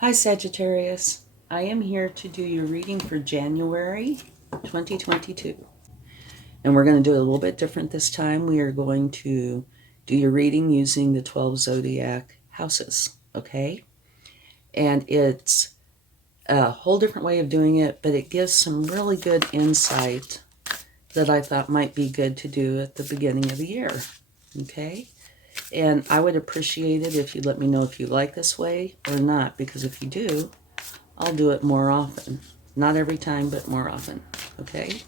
Hi Sagittarius, I am here to do your reading for January 2022. And we're going to do it a little bit different this time. We are going to do your reading using the 12 Zodiac houses, okay? And it's a whole different way of doing it, but it gives some really good insight that I thought might be good to do at the beginning of the year, okay? And I would appreciate it if you'd let me know if you like this way or not, because if you do, I'll do it more often. Not every time, but more often, okay?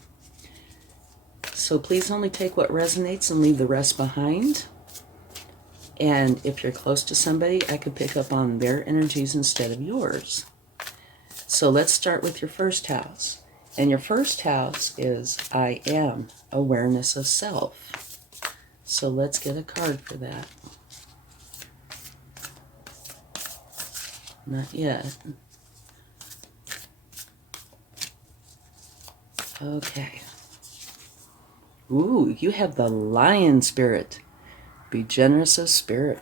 So please only take what resonates and leave the rest behind. And if you're close to somebody, I could pick up on their energies instead of yours. So let's start with your first house. And your first house is I am, awareness of self. So let's get a card for that. Not yet. Okay. Ooh, you have the lion spirit. Be generous of spirit.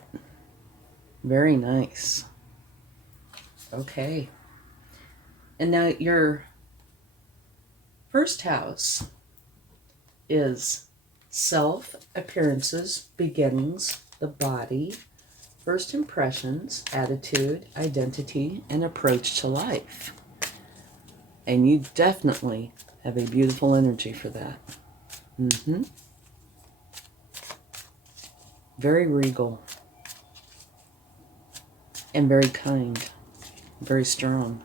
Very nice. Okay. And now your first house is self, appearances, beginnings, the body, first impressions, attitude, identity, and approach to life. And you definitely have a beautiful energy for that. Very regal. And very kind. Very strong.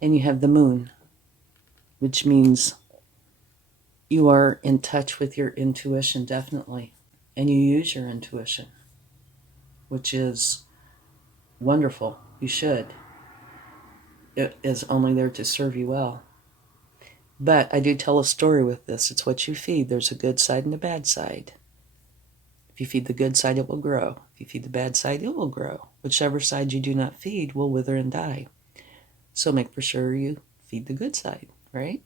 And you have the moon, which means you are in touch with your intuition, definitely. And you use your intuition, which is wonderful. You should. It is only there to serve you well. But I do tell a story with this. It's what you feed. There's a good side and a bad side. If you feed the good side, it will grow. If you feed the bad side, it will grow. Whichever side you do not feed will wither and die. So make for sure you feed the good side, right?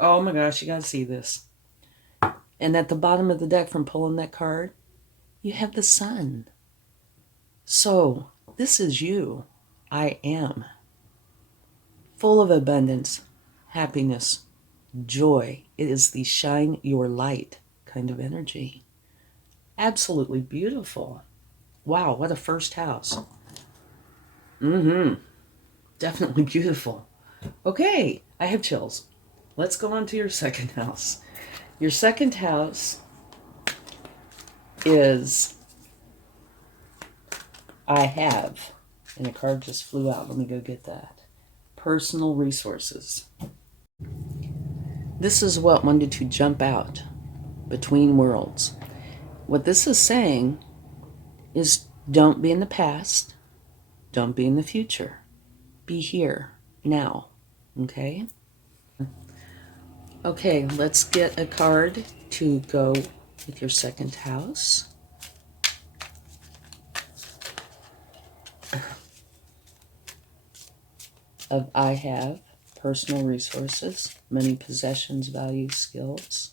Oh my gosh, you gotta see this. And at the bottom of the deck from pulling that card, you have the sun. So this is you. I am. Full of abundance, happiness, joy. It is the shine your light kind of energy. Absolutely beautiful. Wow, what a first house. Definitely beautiful. Okay, I have chills. Let's go on to your second house. Your second house is I have, and a card just flew out. Let me go get that. Personal resources. This is what wanted to jump out between worlds. What this is saying is don't be in the past, don't be in the future. Be here, now, okay? Okay, let's get a card to go with your second house. Of I have, personal resources, money, possessions, values, skills.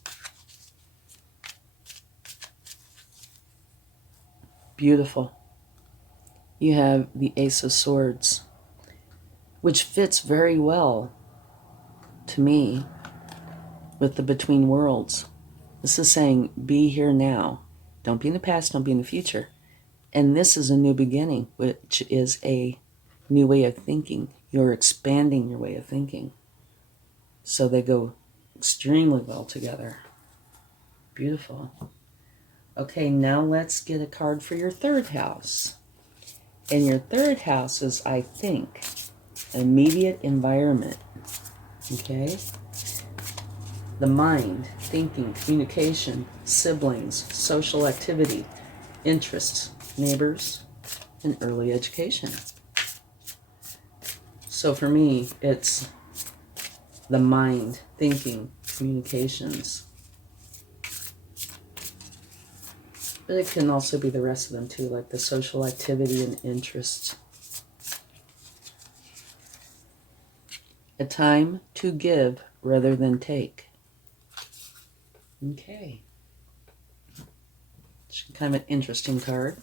Beautiful. You have the Ace of Swords, which fits very well to me with the Between Worlds. This is saying, be here now. Don't be in the past, don't be in the future. And this is a new beginning, which is a new way of thinking. You're expanding your way of thinking. So they go extremely well together. Beautiful. Okay, now let's get a card for your third house. And your third house is, I think, immediate environment. Okay? The mind, thinking, communication, siblings, social activity, interests, neighbors, and early education. So for me, it's the mind, thinking, communications. But it can also be the rest of them too, like the social activity and interests. A time to give rather than take. Okay. It's kind of an interesting card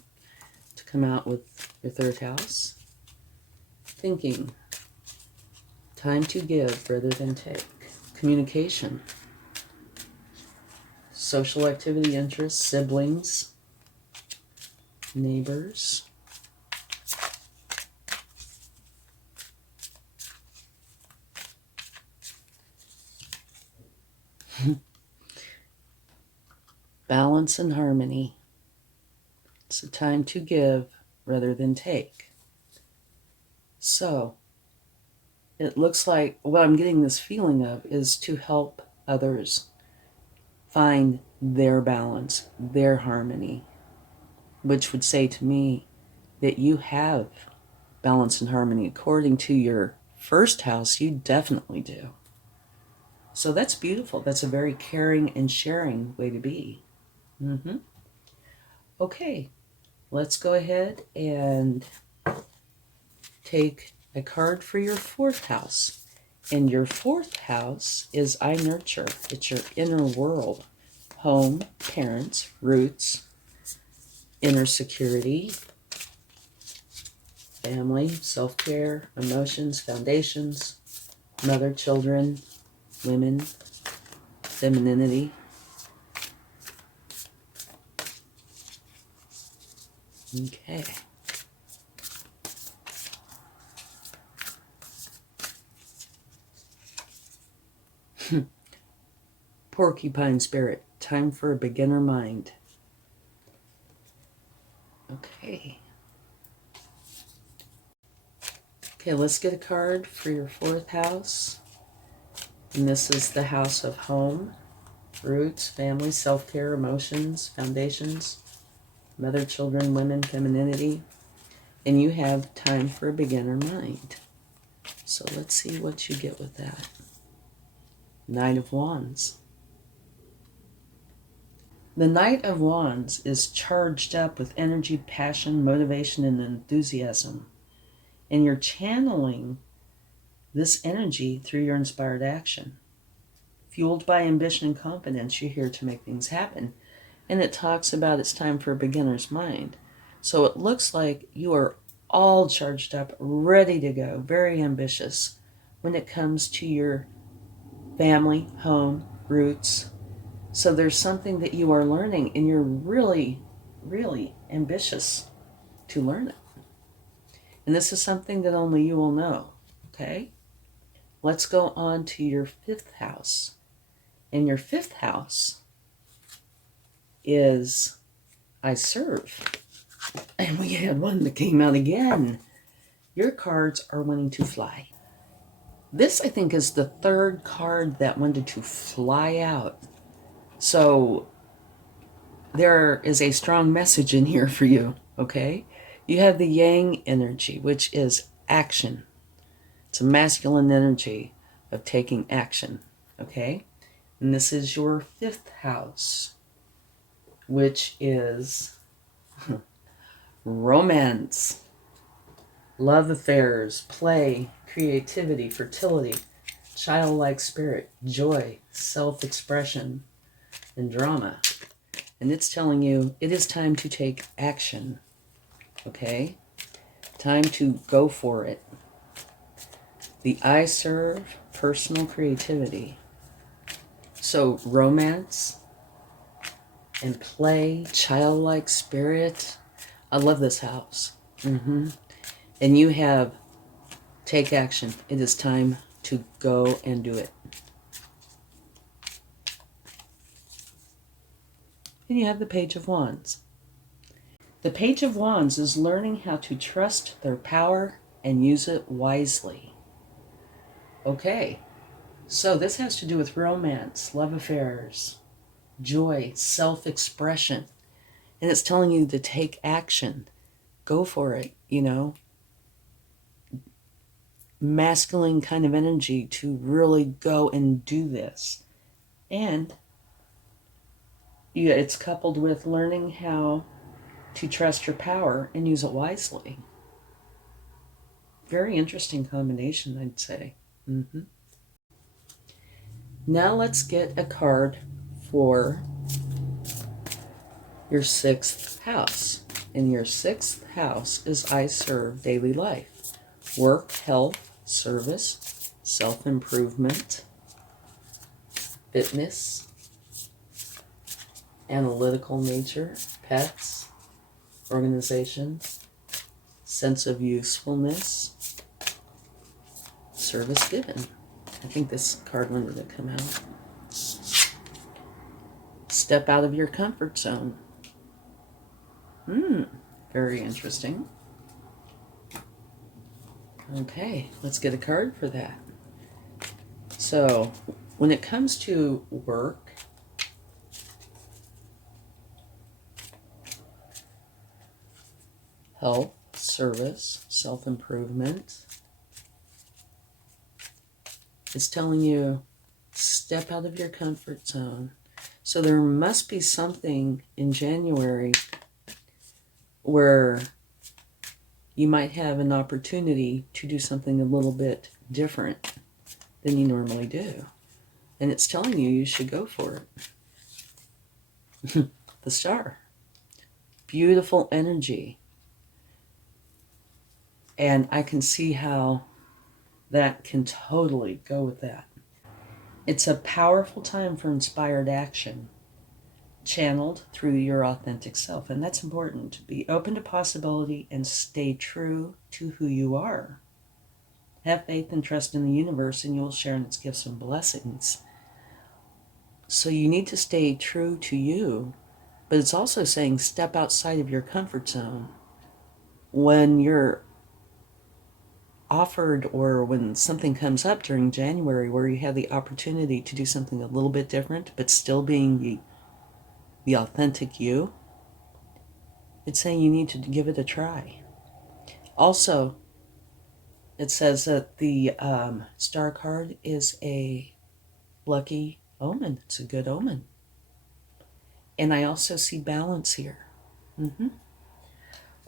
to come out with your third house. Thinking. Time to give rather than take. Communication. Social activity, interests, siblings, neighbors. Balance and harmony. It's a time to give rather than take. So, it looks like what I'm getting this feeling of is to help others find their balance, their harmony, which would say to me that you have balance and harmony. According to your first house, you definitely do. So that's beautiful. That's a very caring and sharing way to be. Okay, let's go ahead and take a card for your fourth house. And your fourth house is I nurture. It's your inner world. Home, parents, roots, inner security, family, self-care, emotions, foundations, mother, children, women, femininity. Okay. Porcupine spirit, time for a beginner mind. Okay. Okay, let's get a card for your fourth house. And this is the house of home, roots, family, self-care, emotions, foundations, mother, children, women, femininity. And you have time for a beginner mind. So let's see what you get with that. Knight of Wands. The Knight of Wands is charged up with energy, passion, motivation, and enthusiasm. And you're channeling this energy through your inspired action. Fueled by ambition and confidence, you're here to make things happen. And it talks about it's time for a beginner's mind. So it looks like you are all charged up, ready to go, very ambitious when it comes to your family, home, roots. So there's something that you are learning and you're really, really ambitious to learn it. And this is something that only you will know, okay? Let's go on to your fifth house. And your fifth house is I serve. And we had one that came out again. Your cards are wanting to fly. This, I think, is the third card that wanted to fly out. So there is a strong message in here for you, okay? You have the yang energy, which is action. It's a masculine energy of taking action, okay? And this is your fifth house, which is romance, love affairs, play, creativity, fertility, childlike spirit, joy, self-expression, and drama. And it's telling you it is time to take action, okay? Time to go for it. The I serve, personal creativity. So romance and play, childlike spirit. I love this house. And you have take action. It is time to go and do it. And you have the Page of Wands. The Page of Wands is learning how to trust their power and use it wisely. Okay, so this has to do with romance, love affairs, joy, self-expression. And it's telling you to take action. Go for it, you know. Masculine kind of energy to really go and do this. And it's coupled with learning how to trust your power and use it wisely. Very interesting combination, I'd say. Now let's get a card for your sixth house. And your 6th house is I serve daily life. Work, health, service, self-improvement, fitness, analytical nature, pets, organization, sense of usefulness, service given. I think this card wanted to come out. Step out of your comfort zone. Very interesting. Okay, let's get a card for that. So, when it comes to work, health, service, self-improvement, it's telling you step out of your comfort zone. So there must be something in January where you might have an opportunity to do something a little bit different than you normally do. And it's telling you you should go for it. The Star. Beautiful energy. And I can see how that can totally go with that. It's a powerful time for inspired action, channeled through your authentic self. And that's important. Be open to possibility and stay true to who you are. Have faith and trust in the universe, and you'll share in its gifts and blessings. So you need to stay true to you, but it's also saying step outside of your comfort zone. When you're offered, or when something comes up during January where you have the opportunity to do something a little bit different, but still being the authentic you, it's saying you need to give it a try. Also, it says that the Star card is a lucky omen. It's a good omen. And I also see balance here.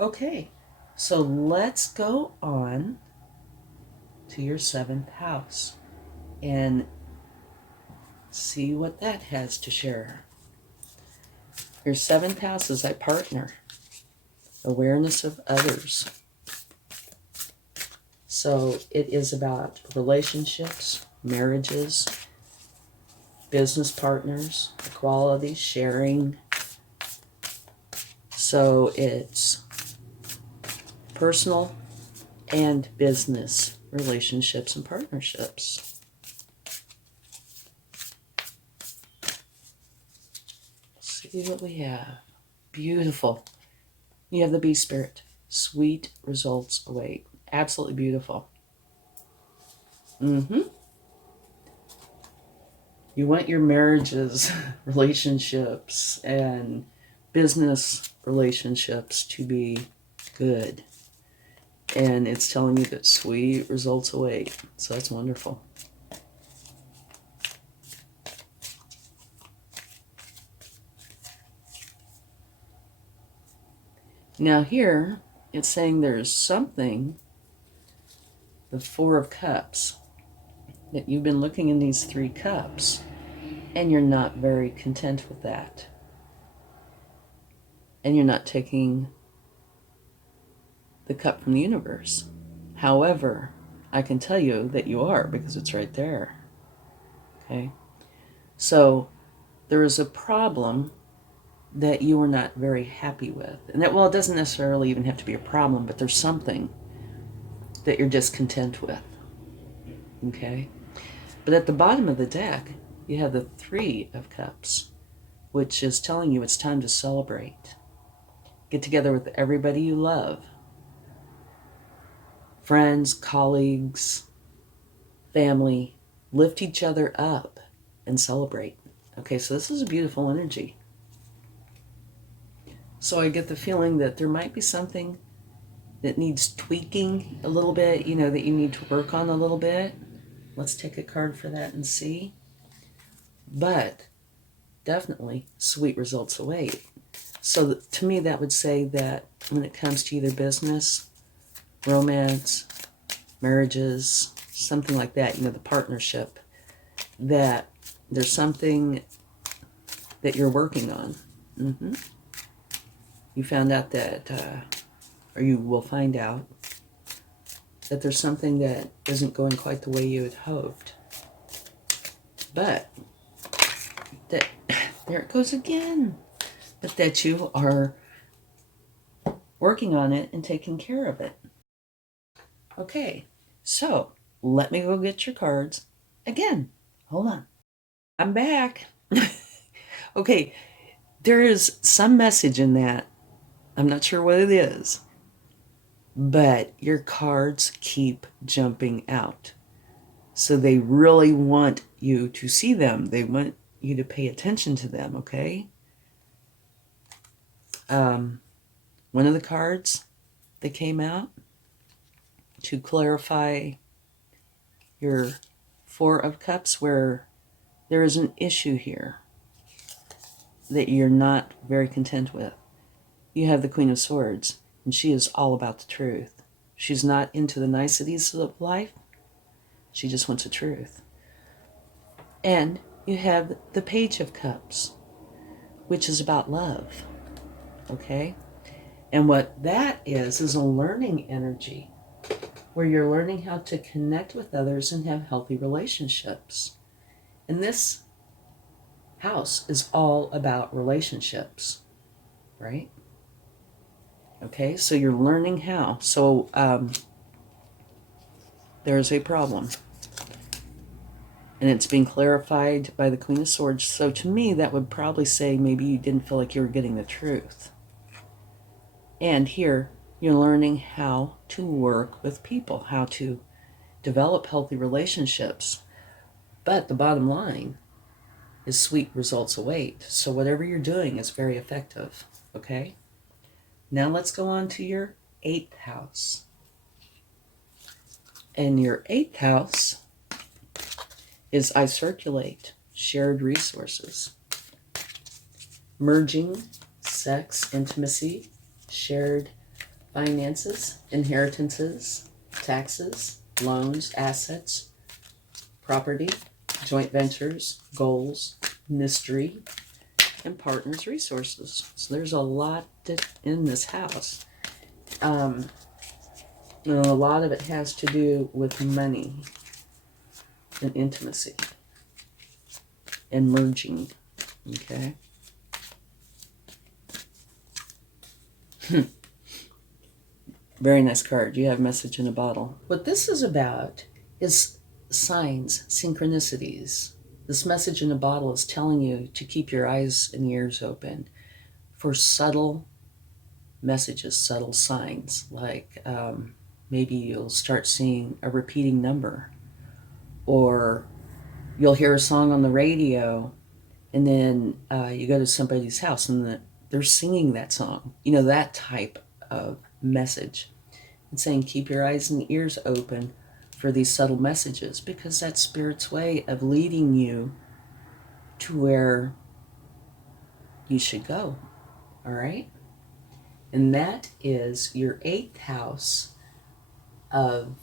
Okay, so let's go on to your 7th house and see what that has to share. Your 7th house is a partner, awareness of others. So it is about relationships, marriages, business partners, equality, sharing. So it's personal and business relationships and partnerships. Let's see what we have. Beautiful. You have the Bee Spirit. Sweet results await. Absolutely beautiful. You want your marriages, relationships, and business relationships to be good. And it's telling you that sweet results await. So that's wonderful. Now here, it's saying there's something, the 4 of Cups, that you've been looking in these 3 cups, and you're not very content with that. And you're not taking the cup from the universe. However, I can tell you that you are, because it's right there. Okay? So there is a problem that you are not very happy with. And that, well, it doesn't necessarily even have to be a problem, but there's something that you're discontent with. Okay? But at the bottom of the deck, you have the 3 of Cups, which is telling you it's time to celebrate. Get together with everybody you love. Friends, colleagues, family. Lift each other up and celebrate. Okay, so this is a beautiful energy. So I get the feeling that there might be something that needs tweaking a little bit, you know, that you need to work on a little bit. Let's take a card for that and see. But definitely sweet results await. So to me, that would say that when it comes to either business, romance, marriages, something like that, you know, the partnership, that there's something that you're working on. You found out that, or you will find out, that there's something that isn't going quite the way you had hoped. But, that, there it goes again. But that you are working on it and taking care of it. Okay, so let me go get your cards again. Hold on. I'm back. Okay, there is some message in that. I'm not sure what it is, but your cards keep jumping out. So they really want you to see them. They want you to pay attention to them, okay? One of the cards that came out to clarify your Four of Cups, where there is an issue here that you're not very content with. You have the Queen of Swords, and she is all about the truth. She's not into the niceties of life. She just wants the truth. And you have the Page of Cups, which is about love. Okay? And what that is a learning energy, where you're learning how to connect with others and have healthy relationships. And this house is all about relationships, right? Okay, so you're learning how. So there's a problem. And it's being clarified by the Queen of Swords. So to me, that would probably say maybe you didn't feel like you were getting the truth. And here, you're learning how to work with people, how to develop healthy relationships. But the bottom line is sweet results await. So whatever you're doing is very effective, okay? Now let's go on to your 8th house. And your 8th house is I circulate shared resources, merging sex, intimacy, shared finances, inheritances, taxes, loans, assets, property, joint ventures, goals, mystery, and partners' resources. So there's a lot in this house. And a lot of it has to do with money and intimacy and merging. Okay? Very nice card. You have message in a bottle. What this is about is signs, synchronicities. This message in a bottle is telling you to keep your eyes and ears open for subtle messages, subtle signs, like maybe you'll start seeing a repeating number, or you'll hear a song on the radio, and then you go to somebody's house and they're singing that song. You know, that type of message. It's saying keep your eyes and ears open for these subtle messages, because that's Spirit's way of leading you to where you should go. All right? And that is your 8th house of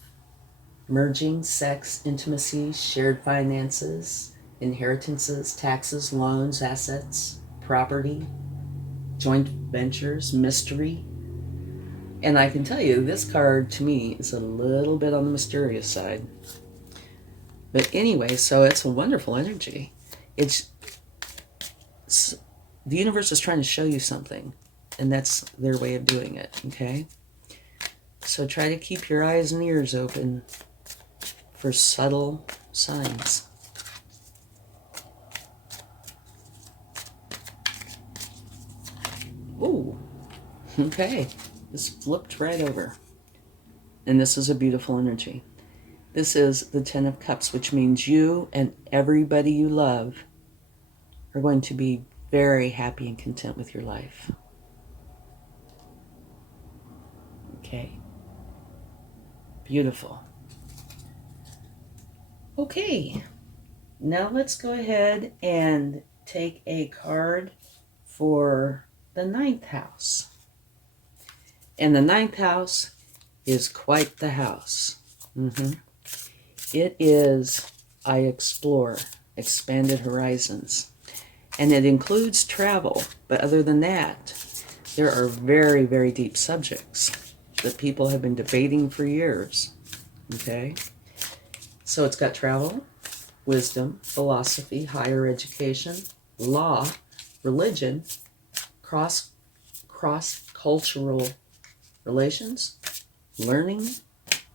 merging sex, intimacy, shared finances, inheritances, taxes, loans, assets, property, joint ventures, mystery. And I can tell you, this card to me is a little bit on the mysterious side. But anyway, so it's a wonderful energy. It's the universe is trying to show you something, and that's their way of doing it, okay? So try to keep your eyes and ears open for subtle signs. Ooh, okay. This flipped right over. And this is a beautiful energy. This is the 10 of Cups, which means you and everybody you love are going to be very happy and content with your life. Okay. Beautiful. Okay. Now let's go ahead and take a card for the 9th house. And the 9th house is quite the house. It is I explore, expanded horizons. And it includes travel. But other than that, There are very, very deep subjects that people have been debating for years. Okay? So it's got travel, wisdom, philosophy, higher education, law, religion, cross-cultural relations, learning,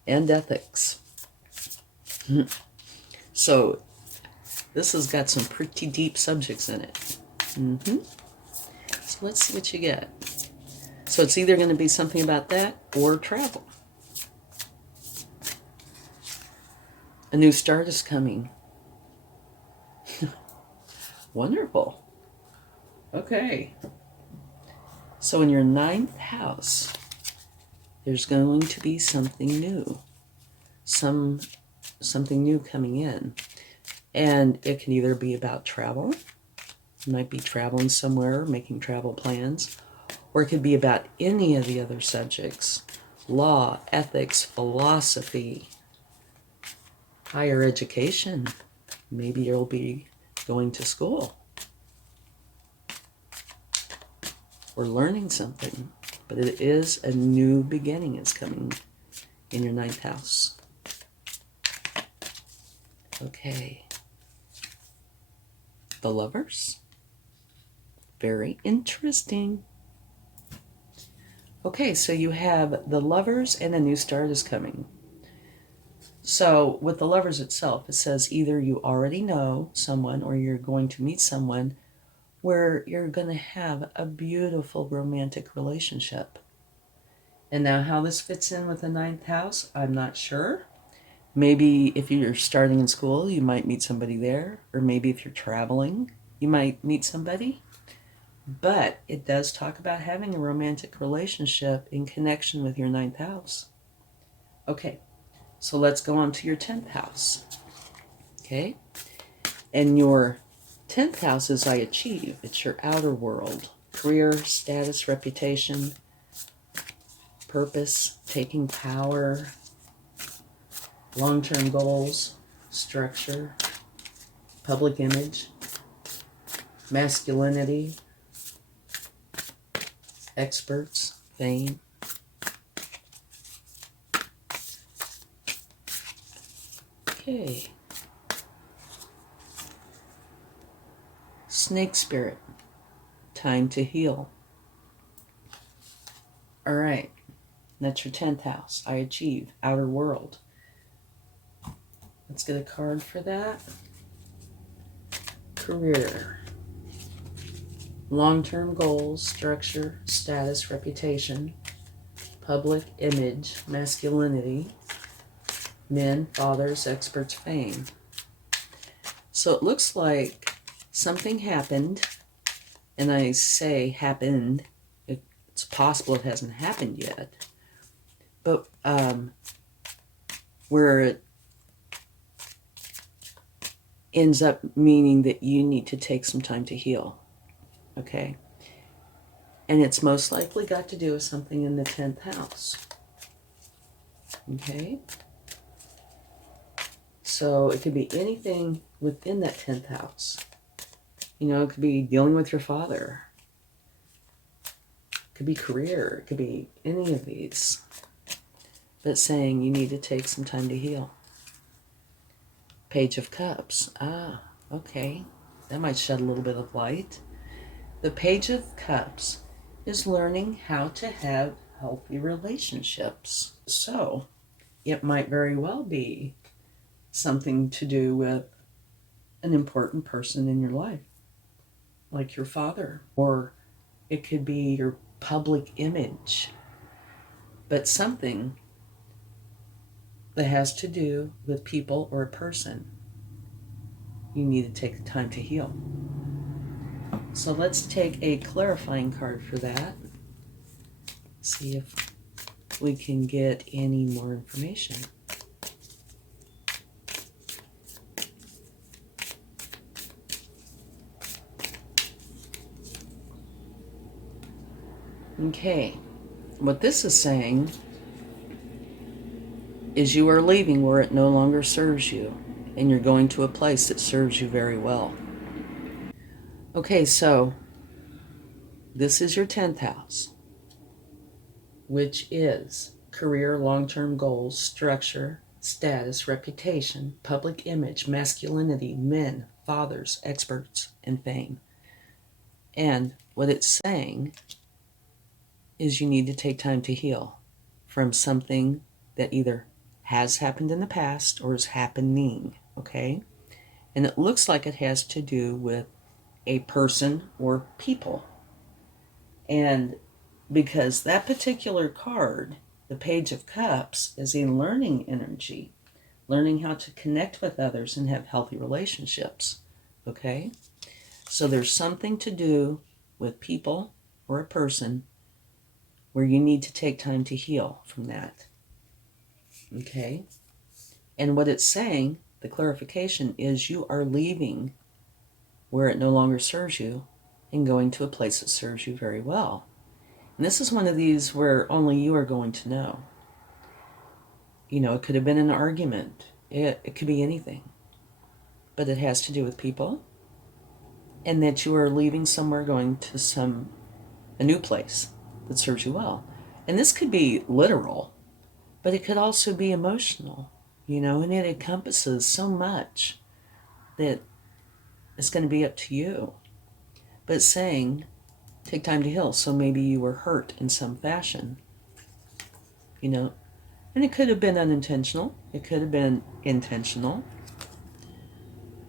and ethics. So this has got some pretty deep subjects in it. So let's see what you get. So it's either going to be something about that or travel. A new start is coming. Wonderful. Okay. So in your 9th house, there's going to be something new. Something new coming in. And it can either be about travel. You might be traveling somewhere, making travel plans. Or it could be about any of the other subjects. Law, ethics, philosophy, higher education. Maybe you'll be going to school or learning something. But it is a new beginning is coming in your 9th house. Okay. The Lovers. Very interesting. Okay, so you have the Lovers and a new start is coming. So with the Lovers itself, it says either you already know someone or you're going to meet someone where you're going to have a beautiful romantic relationship. And now how this fits in with the 9th house, I'm not sure. Maybe if you're starting in school, you might meet somebody there. Or maybe if you're traveling, you might meet somebody. But it does talk about having a romantic relationship in connection with your 9th house. Okay, so let's go on to your 10th house. Okay, and your 10th house is I achieve. It's your outer world. Career, status, reputation, purpose, taking power, long-term goals, structure, public image, masculinity, experts, fame. Okay. Snake spirit. Time to heal. All right. That's your 10th house. I achieve. Outer world. Let's get a card for that. Career. Long-term goals, structure, status, reputation, public image, masculinity, men, fathers, experts, fame. So it looks like something happened, and I say happened. It's possible it hasn't happened yet, but where it ends up meaning that you need to take some time to heal. Okay. And it's most likely got to do with something in the 10th house. Okay. So it could be anything within that 10th house. You know, it could be dealing with your father. It could be career. It could be any of these. But saying you need to take some time to heal. Page of Cups. Ah, okay. That might shed a little bit of light. The Page of Cups is learning how to have healthy relationships. So it might very well be something to do with an important person in your life, like your father, or it could be your public image, but something that has to do with people or a person. You need to take the time to heal. So let's take a clarifying card for that. See if we can get any more information. Okay, what this is saying is you are leaving where it no longer serves you, and you're going to a place that serves you very well. Okay, so This is your 10th house, which is career, long-term goals, structure, status, reputation, public image, masculinity, men, fathers, experts, and fame. And what it's saying is you need to take time to heal from something that either has happened in the past or is happening, okay? And it looks like it has to do with a person or people. And because that particular card, the Page of Cups, is a learning energy, learning how to connect with others and have healthy relationships, okay? So there's something to do with people or a person where you need to take time to heal from that, okay? And what it's saying, the clarification, is you are leaving where it no longer serves you and going to a place that serves you very well. And this is one of these where only you are going to know. You know, it could have been an argument. It could be anything. But it has to do with people. And that you are leaving somewhere, going to a new place that serves you well. And this could be literal, but it could also be emotional, you know, and it encompasses so much that it's going to be up to you. But it's saying, take time to heal. So maybe you were hurt in some fashion, you know, and it could have been unintentional. It could have been intentional.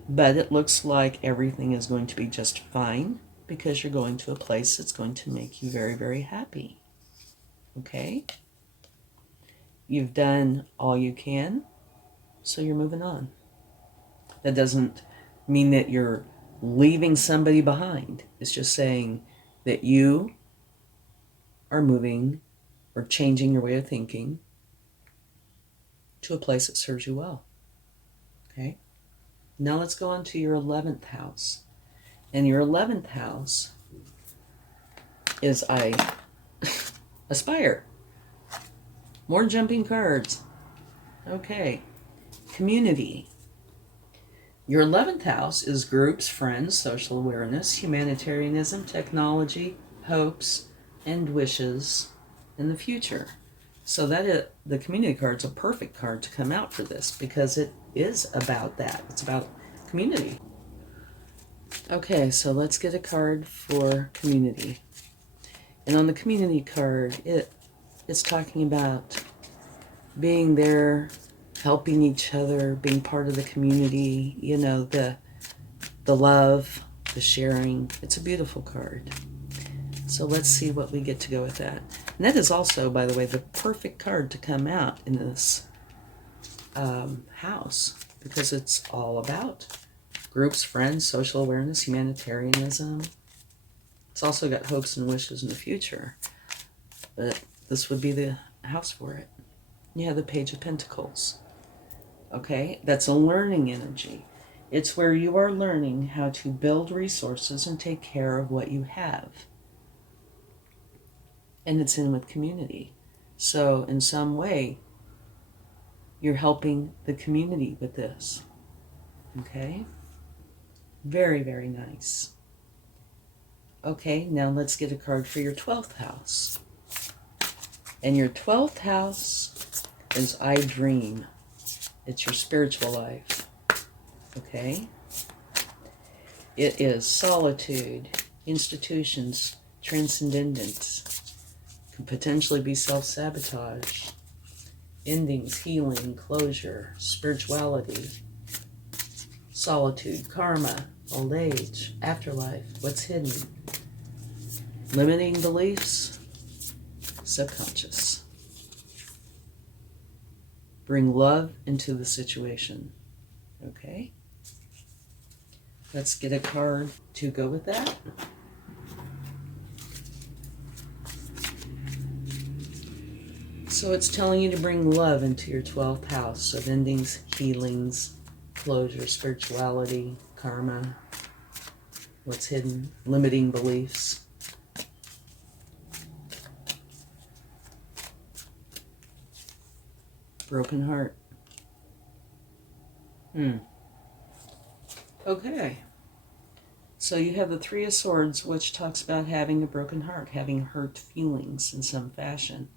But it looks like everything is going to be just fine because you're going to a place that's going to make you very, very happy. Okay? You've done all you can, so you're moving on. That doesn't mean that you're leaving somebody behind. It's just saying that you are moving or changing your way of thinking to a place that serves you well. Okay? Now let's go on to your 11th house. And your 11th house is I aspire. More jumping cards. Okay. Community. Your 11th house is groups, friends, social awareness, humanitarianism, technology, hopes, and wishes in the future. So the community card's a perfect card to come out for this because it is about that. It's about community. Okay, so let's get a card for community. And on the community card, it's talking about being there, helping each other, being part of the community, you know, the love, the sharing. It's a beautiful card. So let's see what we get to go with that. And that is also, by the way, the perfect card to come out in this house because it's all about groups, friends, social awareness, humanitarianism. It's also got hopes and wishes in the future. But this would be the house for it. You have the Page of Pentacles. Okay? That's a learning energy. It's where you are learning how to build resources and take care of what you have. And it's in with community. So in some way, you're helping the community with this. Okay? Very, very nice. Okay, now let's get a card for your 12th house. And your 12th house is I Dream. It's your spiritual life. Okay? It is solitude, institutions, transcendence. Could potentially be self-sabotage, endings, healing, closure, spirituality, solitude, karma, old age, afterlife, what's hidden, limiting beliefs, subconscious. Bring love into the situation. Okay? Let's get a card to go with that. So it's telling you to bring love into your 12th house of endings, healings, closure, spirituality, karma, what's hidden, limiting beliefs. Broken heart. Okay. So you have the Three of Swords, which talks about having a broken heart, having hurt feelings in some fashion.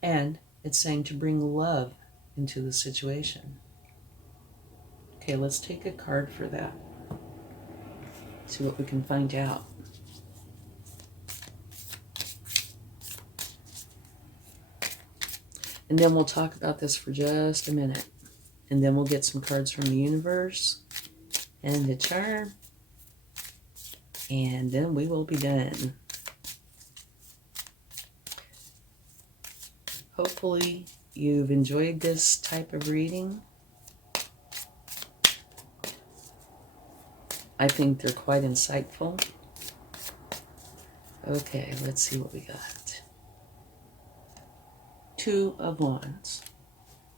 And it's saying to bring love into the situation. Okay, let's take a card for that. See what we can find out. And then we'll talk about this for just a minute. And then we'll get some cards from the universe and the charm. And then we will be done. Hopefully you've enjoyed this type of reading. I think they're quite insightful. Okay, let's see what we got. Two of Wands.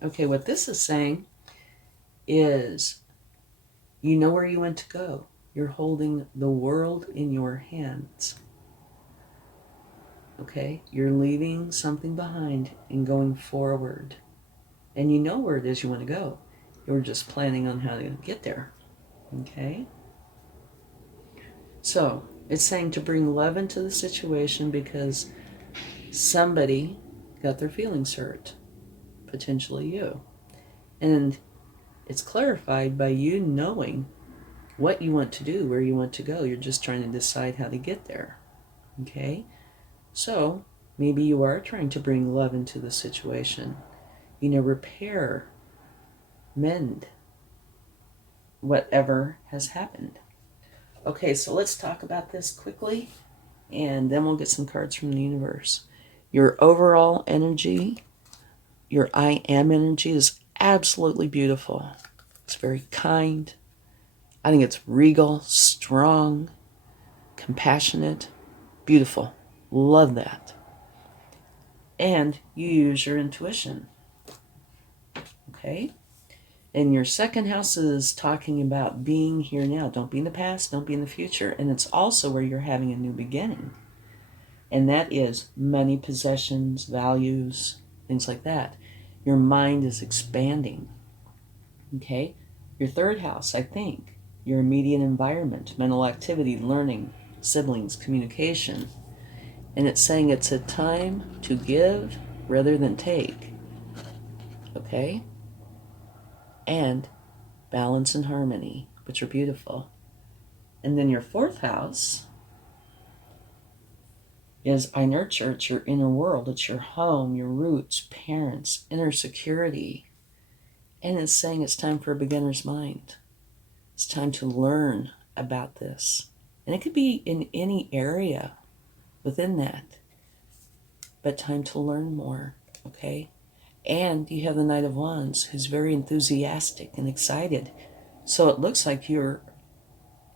Okay, what this is saying is you know where you want to go. You're holding the world in your hands. Okay, you're leaving something behind and going forward. And you know where it is you want to go. You're just planning on how to get there. Okay? So, it's saying to bring love into the situation because somebody got their feelings hurt. Potentially you. And it's clarified by you knowing what you want to do, where you want to go. You're just trying to decide how to get there. Okay? So, maybe you are trying to bring love into the situation. You know, repair, mend whatever has happened. Okay, so let's talk about this quickly, and then we'll get some cards from the universe. Your overall energy, your I am energy is absolutely beautiful. It's very kind. I think it's regal, strong, compassionate, beautiful. Love that. And you use your intuition. Okay? And your second house is talking about being here now. Don't be in the past, don't be in the future. And it's also where you're having a new beginning. And that is money, possessions, values, things like that. Your mind is expanding. Okay? Your third house, I think, your immediate environment, mental activity, learning, siblings, communication. And it's saying it's a time to give rather than take. Okay? And balance and harmony, which are beautiful. And then your fourth house is I nurture. It's your inner world. It's your home, your roots, parents, inner security. And it's saying it's time for a beginner's mind. It's time to learn about this. And it could be in any area within that. But time to learn more, okay? And you have the Knight of Wands, who's very enthusiastic and excited. So it looks like you're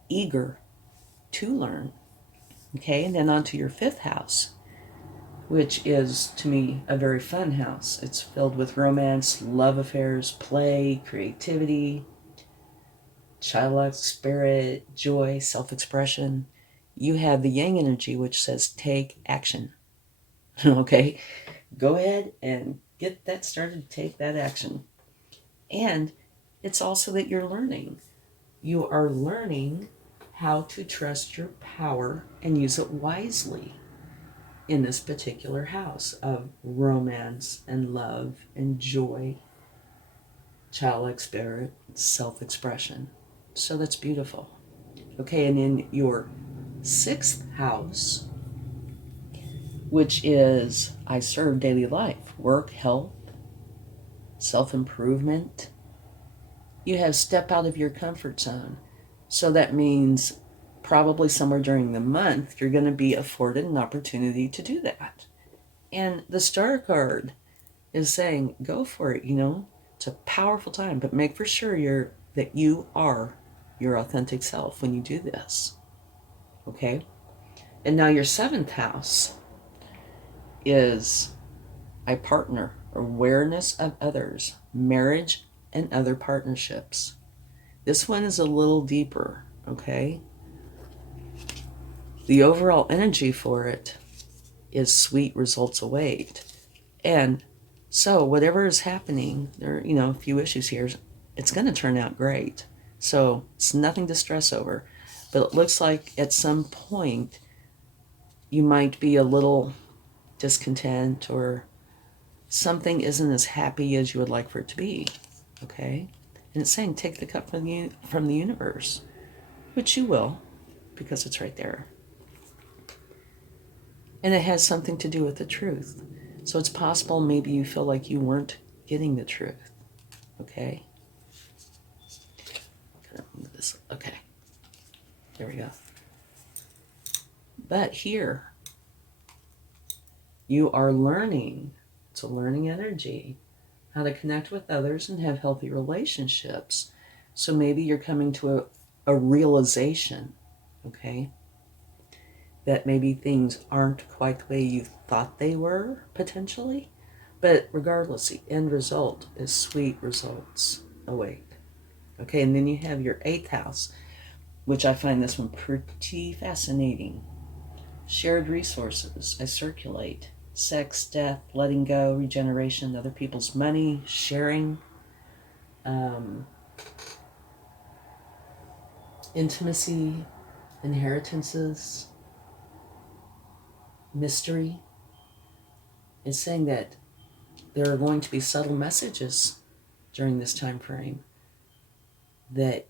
eager to learn. Okay, and then on to your fifth house, which is, to me, a very fun house. It's filled with romance, love affairs, play, creativity, childlike spirit, joy, self-expression. You have the Yang energy, which says take action. Okay, go ahead and get that started, take that action. And it's also that you're learning. You are learning how to trust your power and use it wisely in this particular house of romance and love and joy, childlike spirit, self-expression. So that's beautiful. Okay, and in your sixth house, which is I serve daily life, work, health, self-improvement, you have step out of your comfort zone. So that means probably somewhere during the month, you're going to be afforded an opportunity to do that. And the Star card is saying, go for it, you know. It's a powerful time, but make for sure that you are your authentic self when you do this. Okay? And now your seventh house is I partner, awareness of others, marriage and other partnerships. This one is a little deeper, okay? The overall energy for it is sweet results await. And so whatever is happening, there are, a few issues here, it's going to turn out great. So it's nothing to stress over. But it looks like at some point you might be a little discontent, or something isn't as happy as you would like for it to be. Okay? And it's saying take the cup from the universe, which you will, because it's right there. And it has something to do with the truth. So it's possible maybe you feel like you weren't getting the truth. Okay? Okay. There we go. But here, you are learning. It's a learning energy. How to connect with others and have healthy relationships. So maybe you're coming to a realization, okay, that maybe things aren't quite the way you thought they were, potentially. But regardless, the end result is sweet results await. Okay, and then you have your 8th house, which I find this one pretty fascinating. Shared resources. I circulate. Sex, death, letting go, regeneration, other people's money, sharing, intimacy, inheritances, mystery. It's saying that there are going to be subtle messages during this time frame that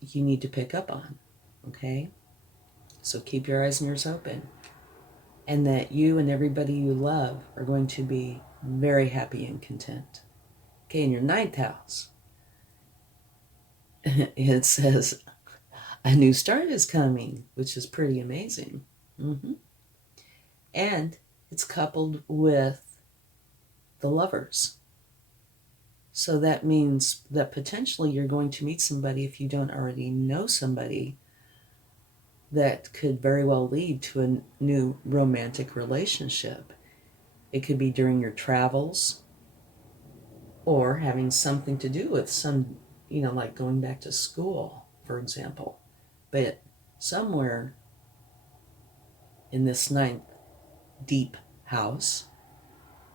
you need to pick up on, okay? So keep your eyes and ears open. And that you and everybody you love are going to be very happy and content. Okay, in your 9th house, it says a new start is coming, which is pretty amazing. And it's coupled with the Lovers. So that means that potentially you're going to meet somebody, if you don't already know somebody, that could very well lead to a new romantic relationship. It could be during your travels, or having something to do with some, like going back to school, for example. But somewhere in this 9th deep house,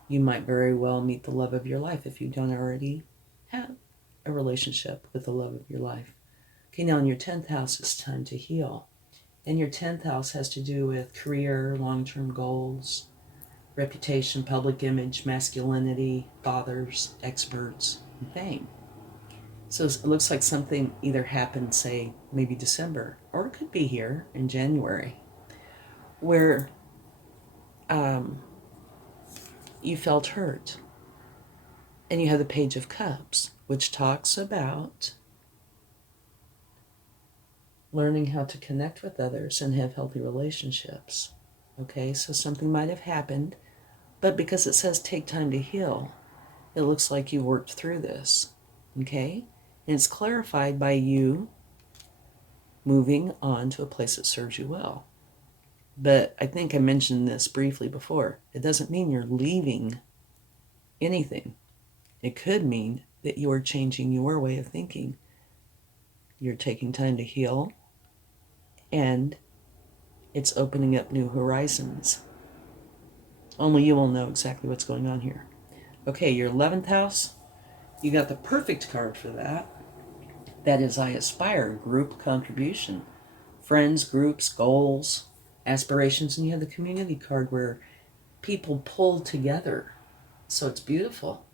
you might very well meet the love of your life if you don't already have a relationship with the love of your life. Okay, now in your 10th house, it's time to heal. And your 10th house has to do with career, long-term goals, reputation, public image, masculinity, fathers, experts, and fame. So it looks like something either happened, say, maybe December, or it could be here in January, where you felt hurt. And you have the Page of Cups, which talks about learning how to connect with others and have healthy relationships. Okay, so something might have happened, but because it says take time to heal, it looks like you worked through this. Okay, and it's clarified by you moving on to a place that serves you well. But I think I mentioned this briefly before. It doesn't mean you're leaving anything. It could mean that you are changing your way of thinking. You're taking time to heal, and it's opening up new horizons. Only you will know exactly what's going on here. Okay, your 11th house, you got the perfect card for that. That is I Aspire, group contribution. Friends, groups, goals, aspirations, and you have the community card where people pull together. So it's beautiful.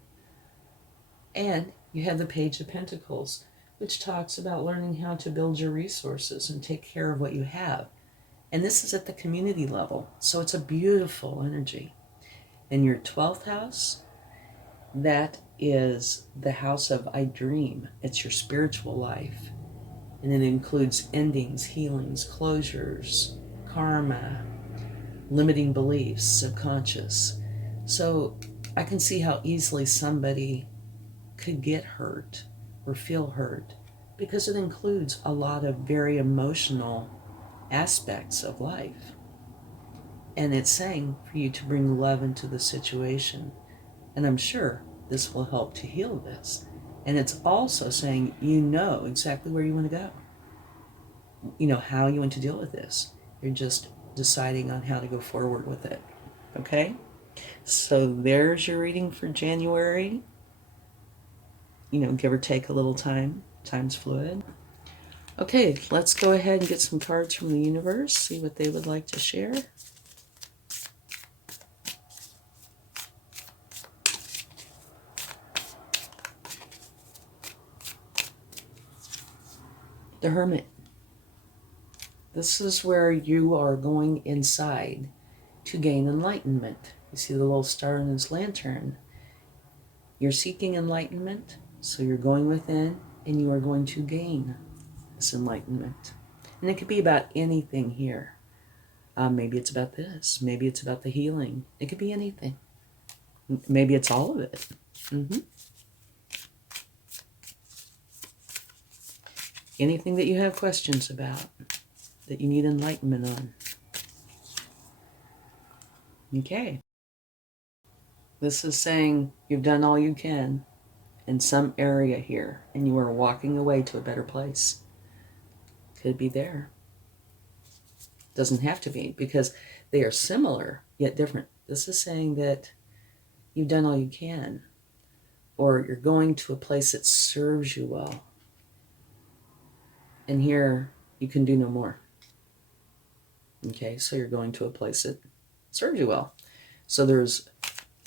And you have the Page of Pentacles, which talks about learning how to build your resources and take care of what you have. And this is at the community level, so it's a beautiful energy. And your 12th house, that is the house of I Dream. It's your spiritual life. And it includes endings, healings, closures, karma, limiting beliefs, subconscious. So I can see how easily somebody could get hurt or feel hurt, because it includes a lot of very emotional aspects of life. And it's saying for you to bring love into the situation. And I'm sure this will help to heal this. And it's also saying you know exactly where you want to go. You know how you want to deal with this. You're just deciding on how to go forward with it. Okay? So there's your reading for January. Give or take a little time. Time's fluid. Okay, let's go ahead and get some cards from the universe, see what they would like to share. The Hermit. This is where you are going inside to gain enlightenment. You see the little star in his lantern. You're seeking enlightenment, so you're going within and you are going to gain this enlightenment. And it could be about anything here. Maybe it's about this. Maybe it's about the healing. It could be anything. Maybe it's all of it. Anything that you have questions about, that you need enlightenment on. Okay. This is saying you've done all you can in some area here, and you are walking away to a better place. Could be there. Doesn't have to be, because they are similar yet different. This is saying that you've done all you can, or you're going to a place that serves you well. And here you can do no more. Okay, so you're going to a place that serves you well. So there's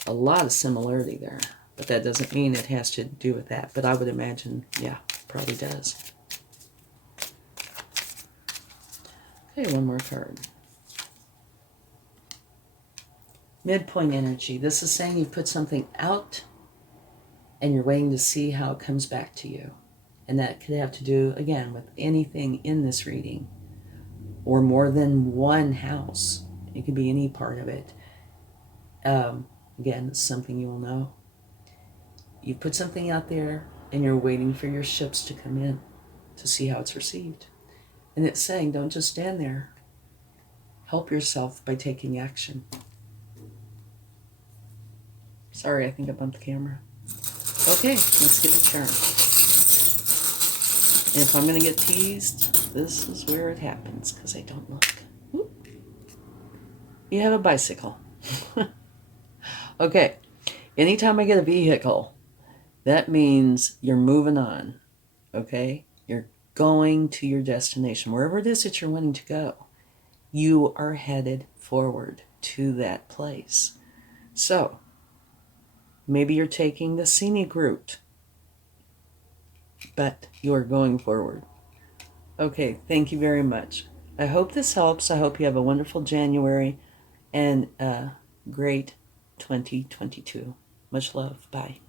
a lot of similarity there, but that doesn't mean it has to do with that. But I would imagine, yeah, probably does. Okay, one more card. Midpoint energy. This is saying you put something out and you're waiting to see how it comes back to you. And that could have to do, again, with anything in this reading, or more than one house. It could be any part of it. Again, it's something you will know. You put something out there and you're waiting for your ships to come in to see how it's received. And it's saying, don't just stand there. Help yourself by taking action. Sorry, I think I bumped the camera. Okay, let's get a charm. And if I'm going to get teased, this is where it happens, because I don't look. Whoop. You have a bicycle. Okay, anytime I get a vehicle, that means you're moving on, okay? You're going to your destination. Wherever it is that you're wanting to go, you are headed forward to that place. So, maybe you're taking the scenic route, but you are going forward. Okay, thank you very much. I hope this helps. I hope you have a wonderful January and a great 2022. Much love. Bye.